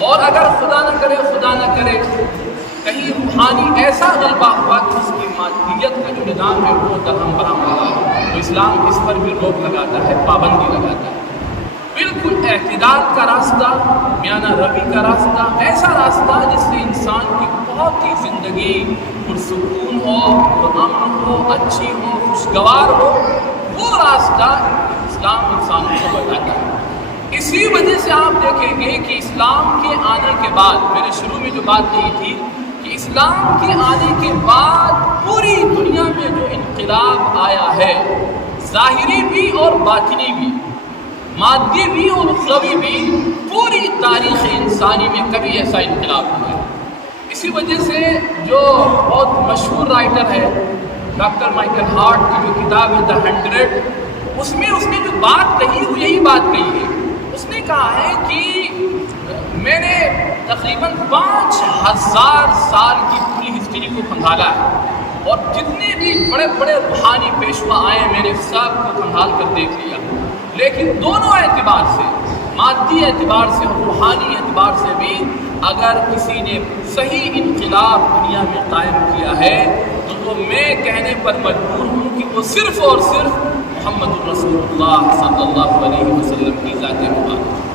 اور اگر خدا نہ کرے کہیں روحانی ایسا غلبہ ہوا کہ اس کی مادیت کا جو نظام ہے وہ درہم برہم ہوا، تو اسلام اس پر بھی روک لگاتا ہے، پابندی لگاتا ہے۔ بالکل اعتدال کا راستہ، میانہ روی کا راستہ، ایسا راستہ جس سے انسان کی بہت ہی زندگی پرسکون ہو، امن ہو، اچھی ہو، خوشگوار ہو، وہ راستہ اسلام انسانوں کو بتاتا ہے۔ اسی وجہ سے آپ دیکھیں گے کہ اسلام کے آنے کے بعد، میں نے شروع میں جو بات کہی تھی کہ اسلام کے آنے کے بعد پوری دنیا میں جو انقلاب آیا ہے، ظاہری بھی اور باطنی بھی، مادی بھی اور اخروی بھی، پوری تاریخ انسانی میں کبھی ایسا انقلاب ہوا ہے۔ اسی وجہ سے جو بہت مشہور رائٹر ہے ڈاکٹر مائیکل ہارٹ کی جو کتاب ہے دا 100، اس میں اس نے جو بات کہی وہ یہی بات کہی ہے۔ اس نے کہا ہے کہ میں نے تقریباً 5000 سال کی پوری ہسٹری کو کھنگالا ہے، اور جتنے بھی بڑے بڑے روحانی پیشوا آئے میں نے سب کو کھنگال کر دیکھ لیا، لیکن دونوں اعتبار سے، مادی اعتبار سے اور روحانی اعتبار سے بھی، اگر کسی نے صحیح انقلاب دنیا میں قائم کیا ہے تو وہ میں کہنے پر مجبور ہوں کہ وہ صرف اور صرف محمد الرسول اللہ صلی اللہ علیہ وسلم کی ذات مبارک۔